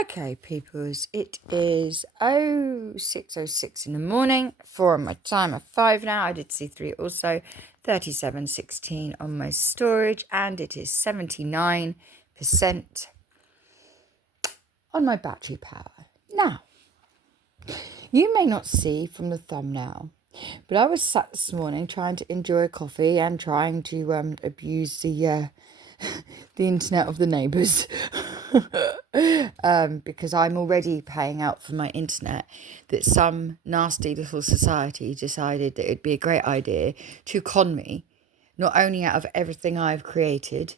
Okay, peoples, it is 06:06 in the morning, 4 on my timer, 5 now. I did see 3 also, 37:16 on my storage, and it is 79% on my battery power. Now, you may not see from the thumbnail, but I was sat this morning trying to enjoy a coffee and trying to abuse the internet of the neighbours. Because I'm already paying out for my internet, that some nasty little society decided that it'd be a great idea to con me, not only out of everything I've created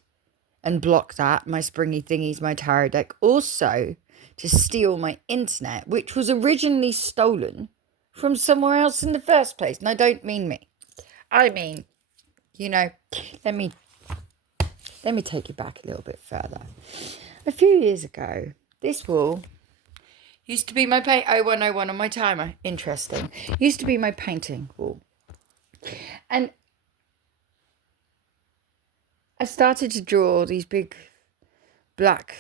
and block that, my springy thingies, my tarot deck, also to steal my internet, which was originally stolen from somewhere else in the first place. And I don't mean me. I mean, let me take you back a little bit further. A few years ago, this wall used to be my 0101 on my timer. Interesting. Used to be my painting wall. And I started to draw these big black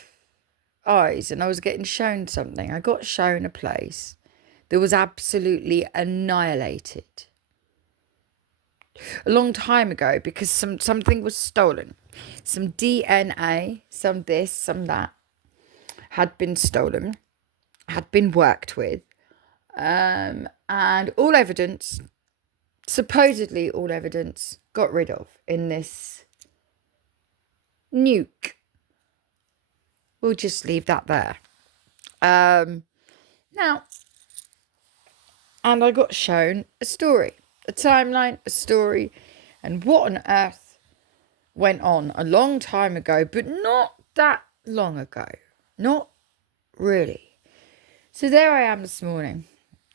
eyes, and I was getting shown something. I got shown a place that was absolutely annihilated a long time ago because something was stolen. Some DNA, some this, some that, had been stolen, had been worked with, and all evidence, supposedly all evidence, got rid of in this nuke. We'll just leave that there. Now, and I got shown a story, a timeline, a story, and what on earth went on a long time ago, but not that long ago. Not really. So there I am this morning,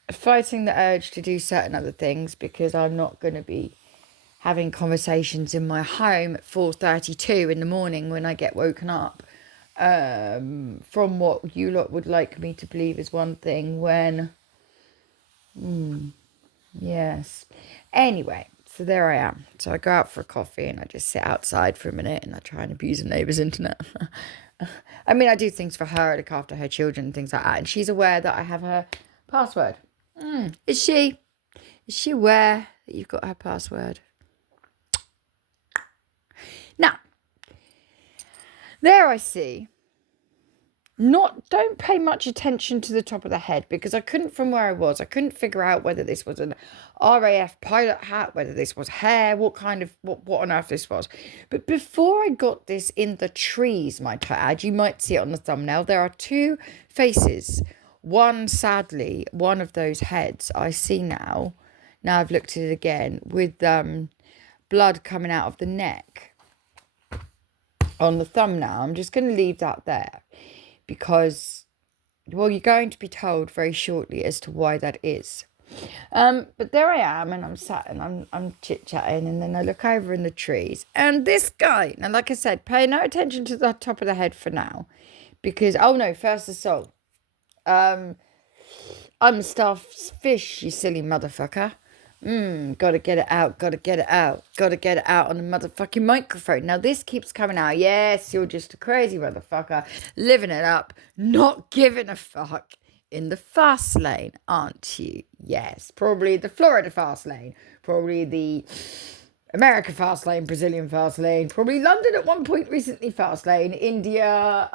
fighting the urge to do certain other things because I'm not going to be having conversations in my home at 4:32 in the morning when I get woken up from what you lot would like me to believe is one thing when... yes. Anyway, so there I am. So I go out for a coffee and I just sit outside for a minute and I try and abuse a neighbour's internet. I mean, I do things for her, I look after her children and things like that. And she's aware that I have her password. Is she aware that you've got her password? Now, there I see. Don't pay much attention to the top of the head because I couldn't, from where I was, I couldn't figure out whether this was an RAF pilot hat, whether this was hair, what on earth this was. But before I got this in the trees, might I add, you might see it on the thumbnail, there are 2 faces. One, sadly, one of those heads I see now I've looked at it again, with blood coming out of the neck on the thumbnail. I'm just going to leave that there. Because, well, you're going to be told very shortly as to why that is. But there I am, and I'm sat and I'm chit-chatting, and then I look over in the trees, and this guy, and like I said, pay no attention to the top of the head for now, because, oh no, first the soul. I'm a starfish, you silly motherfucker. Gotta get it out on the motherfucking microphone. Now this keeps coming out. Yes, you're just a crazy motherfucker, living it up, not giving a fuck in the fast lane, aren't you? Yes, probably the Florida fast lane, probably the America fast lane, Brazilian fast lane, probably London at one point recently fast lane, India,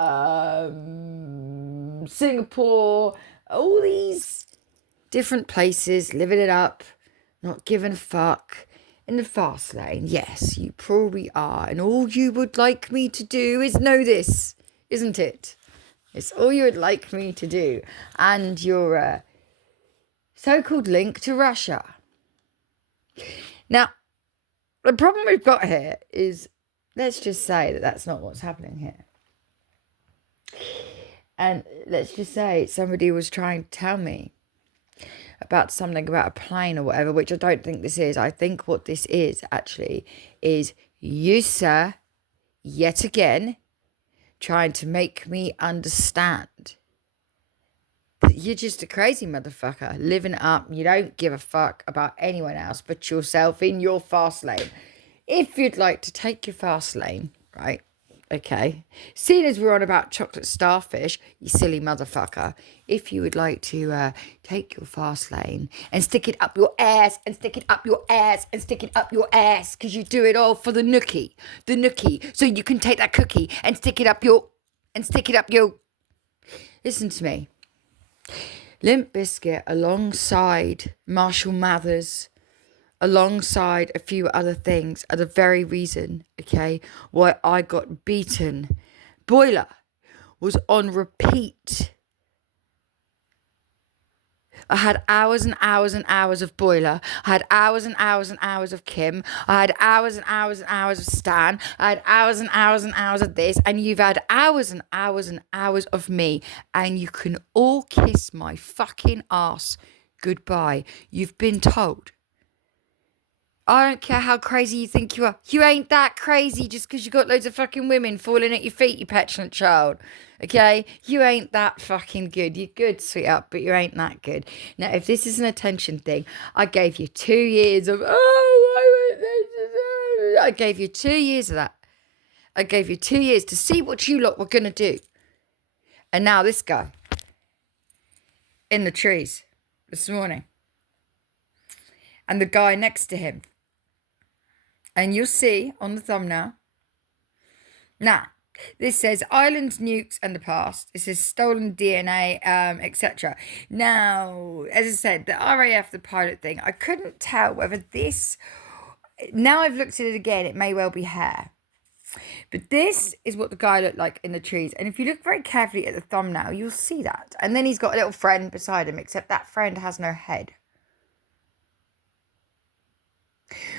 Singapore, all these different places, living it up, not giving a fuck in the fast lane. Yes, you probably are. And all you would like me to do is know this, isn't it? It's all you would like me to do. And your so-called link to Russia. Now, the problem we've got here is, let's just say that that's not what's happening here. And let's just say somebody was trying to tell me about something about a plane or whatever, which I don't think this is. I think what this is actually is you, sir, yet again, trying to make me understand that you're just a crazy motherfucker, living up. You don't give a fuck about anyone else but yourself in your fast lane. If you'd like to take your fast lane, right, Okay. Seeing as we're on about chocolate starfish, you silly motherfucker, if you would like to take your fast lane and stick it up your ass and stick it up your ass and stick it up your ass, because you do it all for the nookie, so you can take that cookie and stick it up your, listen to me. Limp Bizkit alongside Marshall Mathers, alongside a few other things, are the very reason, okay, why I got beaten. Boiler was on repeat. I had hours and hours and hours of Boiler. I had hours and hours and hours of Kim. I had hours and hours and hours of Stan. I had hours and hours and hours of this. And you've had hours and hours and hours of me. And you can all kiss my fucking ass goodbye. You've been told. I don't care how crazy you think you are. You ain't that crazy just because you got loads of fucking women falling at your feet, you petulant child. Okay? You ain't that fucking good. You're good, sweetheart, but you ain't that good. Now, if this is an attention thing, I gave you 2 years of, I gave you 2 years of that. I gave you 2 years to see what you lot were going to do. And now this guy in the trees this morning. And the guy next to him. And you'll see on the thumbnail. Now, this says islands, nukes, and the past. It says stolen DNA, etc. Now, as I said, the RAF, the pilot thing, I couldn't tell whether this... Now I've looked at it again, it may well be hair. But this is what the guy looked like in the trees. And if you look very carefully at the thumbnail, you'll see that. And then he's got a little friend beside him, except that friend has no head.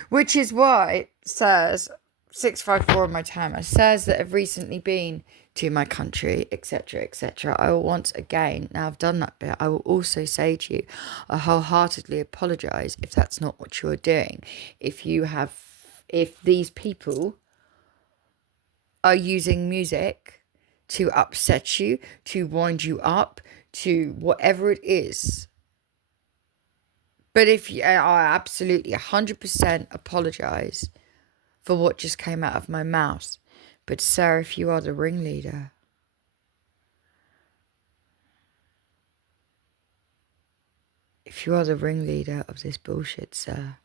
Which is why it says 654 on my timer says that I've recently been to my country, etc., etc. I will once again, now I've done that bit, I will also say to you, I wholeheartedly apologise if that's not what you're doing. If these people are using music to upset you, to wind you up, to whatever it is. But I absolutely 100% apologise for what just came out of my mouth. But sir, if you are the ringleader, of this bullshit, sir,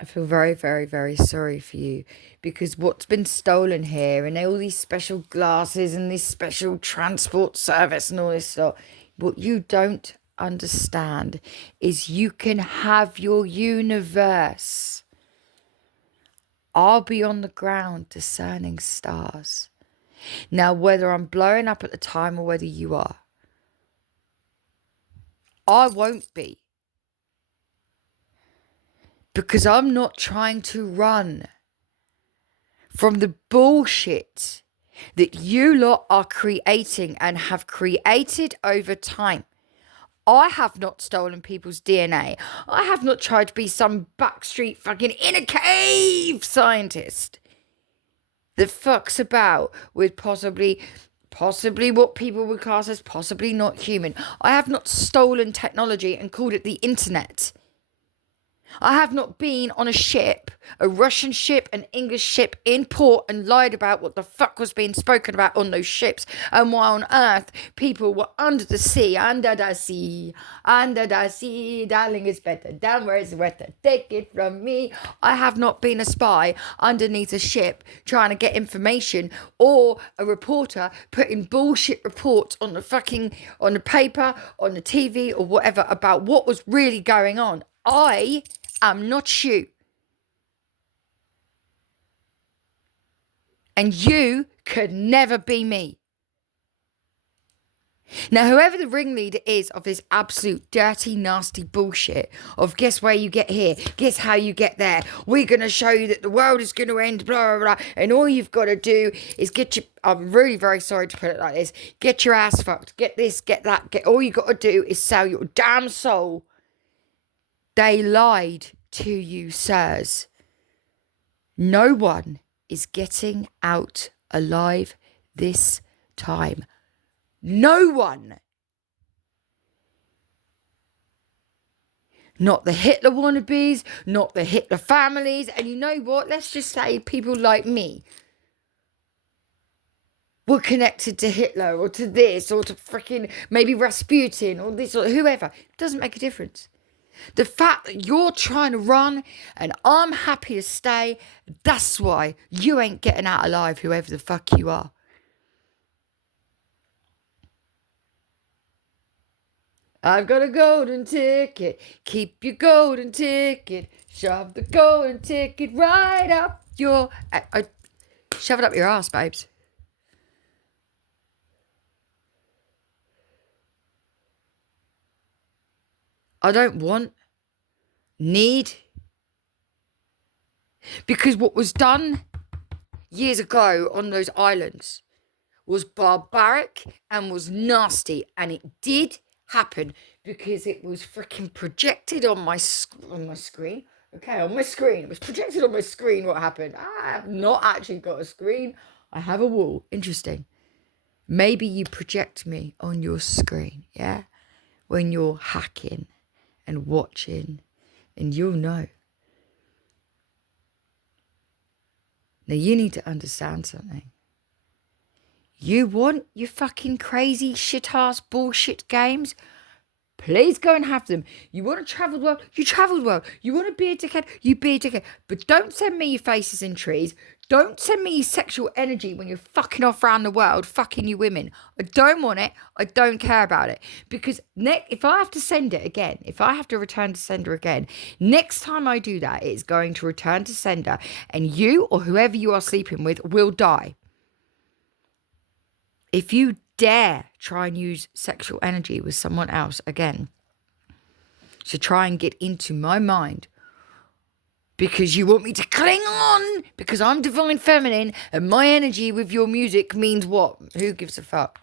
I feel very, very, very sorry for you. Because what's been stolen here, and all these special glasses and this special transport service and all this stuff, what you don't understand is you can have your universe. I'll be on the ground discerning stars. Now, whether I'm blowing up at the time or whether you are, I won't be. Because I'm not trying to run from the bullshit that you lot are creating and have created over time. I have not stolen people's DNA. I have not tried to be some backstreet fucking in a cave scientist that fucks about with possibly what people would class as possibly not human. I have not stolen technology and called it the internet. I have not been on a ship, a Russian ship, an English ship in port and lied about what the fuck was being spoken about on those ships and why on earth people were under the sea, darling, it's better, down where it's wetter, take it from me. I have not been a spy underneath a ship trying to get information, or a reporter putting bullshit reports on the paper, on the TV or whatever about what was really going on. I am not you. And you could never be me. Now, whoever the ringleader is of this absolute dirty, nasty bullshit of guess where you get here, guess how you get there, we're going to show you that the world is going to end, blah, blah, blah, and all you've got to do is I'm really very sorry to put it like this, get your ass fucked, get this, get that, all you got to do is sell your damn soul. They lied to you, sirs. No one is getting out alive this time. No one. Not the Hitler wannabes, not the Hitler families, and you know what? Let's just say people like me. were connected to Hitler or to this or to freaking maybe Rasputin or this or whoever. It doesn't make a difference. The fact that you're trying to run and I'm happy to stay, that's why you ain't getting out alive, whoever the fuck you are. I've got a golden ticket. Keep your golden ticket. Shove the golden ticket right up your... shove it up your ass, babes. I don't want, need. Because what was done years ago on those islands was barbaric and was nasty. And it did happen because it was freaking projected on my screen. Okay, on my screen. It was projected on my screen what happened. I have not actually got a screen. I have a wall. Interesting. Maybe you project me on your screen, yeah? When you're hacking and watching, and you'll know. Now, you need to understand something. You want your fucking crazy shit-ass bullshit games? Please go and have them. You want to travel the world? You travel the world. You want to be a dickhead? You be a dickhead. But don't send me your faces in trees. Don't send me your sexual energy when you're fucking off around the world, fucking you women. I don't want it. I don't care about it. Because if I have to send it again, if I have to return to sender again, next time I do that, it's going to return to sender. And you or whoever you are sleeping with will die. If you dare try and use sexual energy with someone else again to try and get into my mind because you want me to cling on because I'm divine feminine and my energy with your music means what? Who gives a fuck?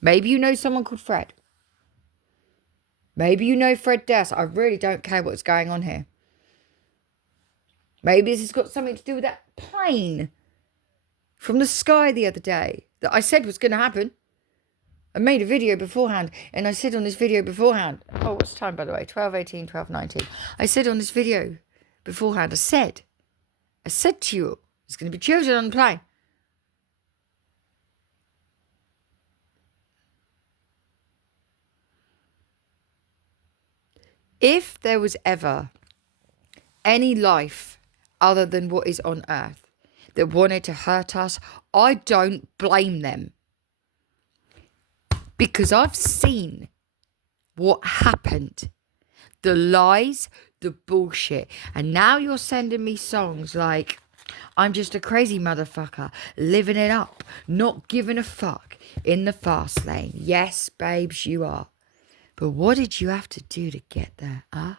Maybe you know someone called Fred. Maybe you know Fred Durst. I really don't care what's going on here. Maybe this has got something to do with that plane from the sky the other day that I said was going to happen. I made a video beforehand, and I said on this video beforehand, oh, what's the time, by the way? 12:18, 12:19. I said on this video beforehand, I said to you, there's going to be children on the plane. If there was ever any life other than what is on Earth that wanted to hurt us, I don't blame them. Because I've seen what happened. The lies, the bullshit. And now you're sending me songs like, I'm just a crazy motherfucker, living it up, not giving a fuck, in the fast lane. Yes, babes, you are. But what did you have to do to get there, huh?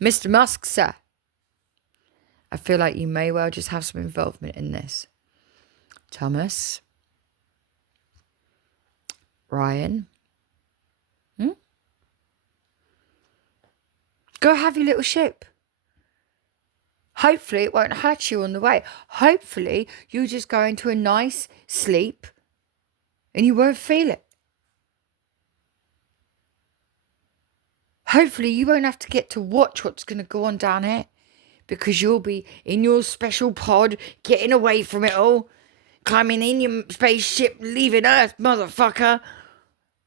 Mr. Musk, sir, I feel like you may well just have some involvement in this. Thomas, Ryan, go have your little ship. Hopefully it won't hurt you on the way. Hopefully you'll just go into a nice sleep and you won't feel it. Hopefully you won't have to get to watch what's going to go on down here because you'll be in your special pod, getting away from it all, climbing in your spaceship, leaving Earth, motherfucker.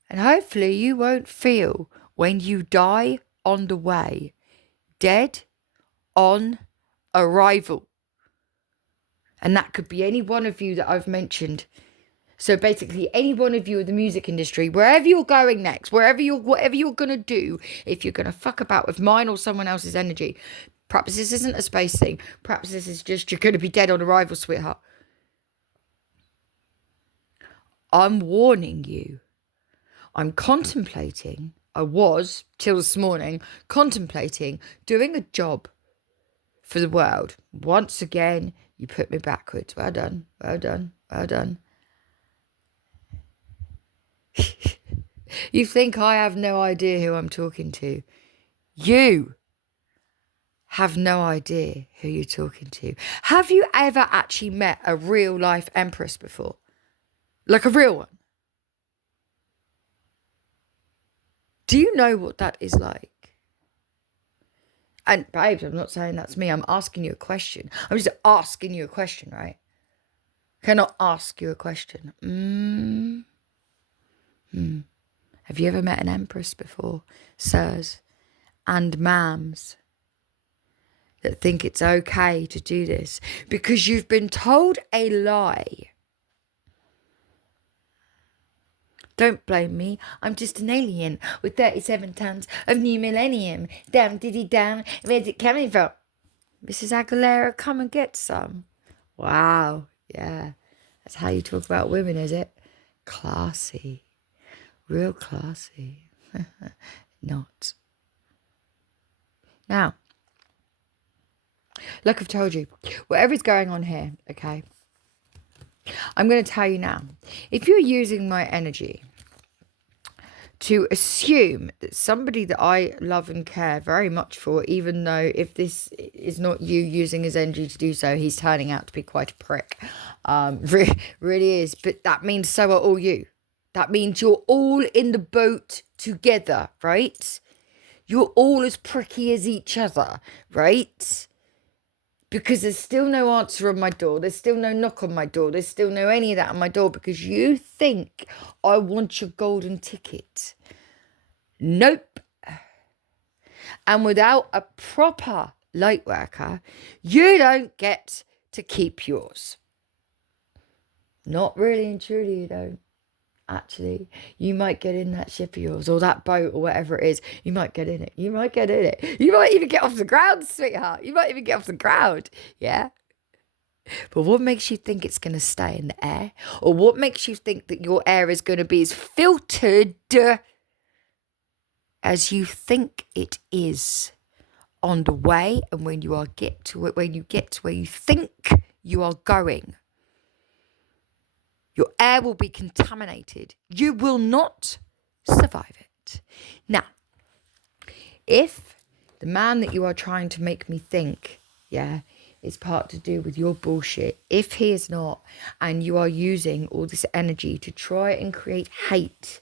And hopefully you won't feel when you die on the way, dead on arrival. And that could be any one of you that I've mentioned. So basically any one of you in the music industry, wherever you're going next, whatever you're going to do, if you're going to fuck about with mine or someone else's energy, perhaps this isn't a space thing. Perhaps this is just you're going to be dead on arrival, sweetheart. I'm warning you. I'm contemplating, I was, till this morning, contemplating doing a job for the world. Once again, you put me backwards. Well done, well done, well done. You think I have no idea who I'm talking to. You have no idea who you're talking to. Have you ever actually met a real life empress before? Like a real one? Do you know what that is like? And babes, I'm not saying that's me. I'm asking you a question. I'm just asking you a question, right? Can I ask you a question? Have you ever met an empress before? Sirs and ma'ams that think it's okay to do this because you've been told a lie. Don't blame me. I'm just an alien with 37 tons of new millennium. Damn diddy damn. Where's it coming from? Mrs. Aguilera, come and get some. Wow. Yeah. That's how you talk about women, is it? Classy. Real classy. Not. Now, like I've told you, whatever's going on here, okay, I'm going to tell you now. If you're using my energy to assume that somebody that I love and care very much for, even though if this is not you using his energy to do so, he's turning out to be quite a prick. Really is. But that means so are all you. That means you're all in the boat together, right? You're all as pricky as each other, right? Because there's still no answer on my door. There's still no knock on my door. There's still no any of that on my door because you think I want your golden ticket. Nope. And without a proper light worker, you don't get to keep yours. Not really and truly you don't. Actually, you might get in that ship of yours or that boat or whatever it is. You might get in it. You might get in it. You might even get off the ground, sweetheart. You might even get off the ground. Yeah. But what makes you think it's going to stay in the air? Or what makes you think that your air is going to be as filtered as you think it is on the way and when you get to where you think you are going? Your air will be contaminated. You will not survive it. Now, if the man that you are trying to make me think, is part to do with your bullshit, if he is not, and you are using all this energy to try and create hate,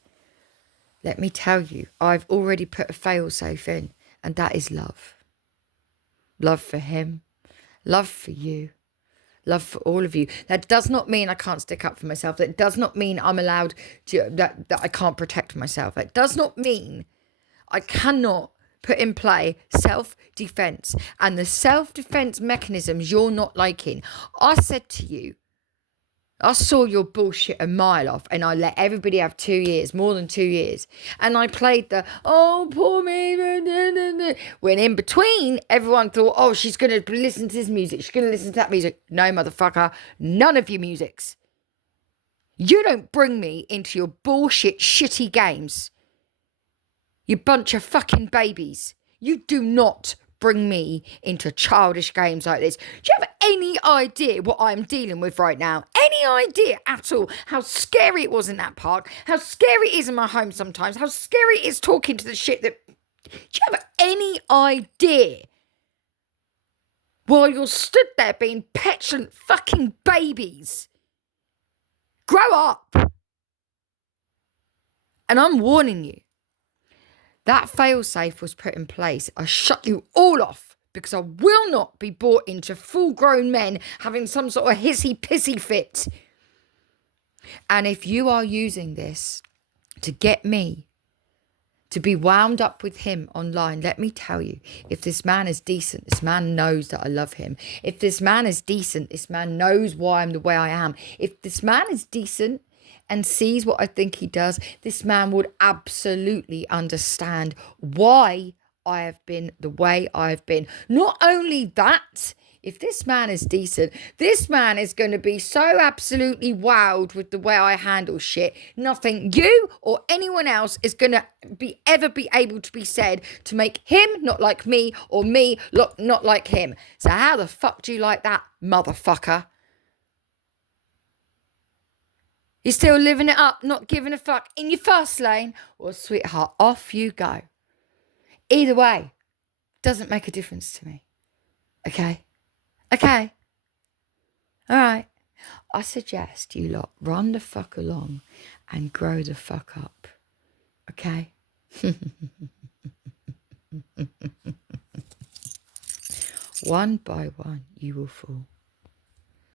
let me tell you, I've already put a fail-safe in, and that is love. Love for him. Love for you. Love for all of you. That does not mean I can't stick up for myself. That does not mean I'm allowed to, that I can't protect myself. That does not mean I cannot put in play self-defense and the self-defense mechanisms you're not liking. I said to you, I saw your bullshit a mile off and I let everybody have 2 years, more than 2 years. And I played the, oh, poor me. When in between, everyone thought, oh, she's going to listen to this music. She's going to listen to that music. No, motherfucker. None of your musics. You don't bring me into your bullshit, shitty games. You bunch of fucking babies. You do not bring me into childish games like this. Do you have any idea what I'm dealing with right now? Any idea at all how scary it was in that park? How scary it is in my home sometimes? How scary it is talking to the shit that... Do you have any idea? While you're stood there being petulant fucking babies. Grow up. And I'm warning you. That fail-safe was put in place. I shut you all off because I will not be brought into full-grown men having some sort of hissy-pissy fit. And if you are using this to get me to be wound up with him online, let me tell you, if this man is decent, this man knows that I love him. If this man is decent, this man knows why I'm the way I am. If this man is decent and sees what I think he does, this man would absolutely understand why I have been the way I have been. Not only that, if this man is decent, this man is going to be so absolutely wowed with the way I handle shit. Nothing you or anyone else is going to ever be able to be said to make him not like me or me look not like him. So how the fuck do you like that, motherfucker? You're still living it up, not giving a fuck in your fast lane? Well, sweetheart, off you go. Either way, doesn't make a difference to me. Okay? Okay? All right. I suggest you lot run the fuck along and grow the fuck up. Okay? One by one, you will fall.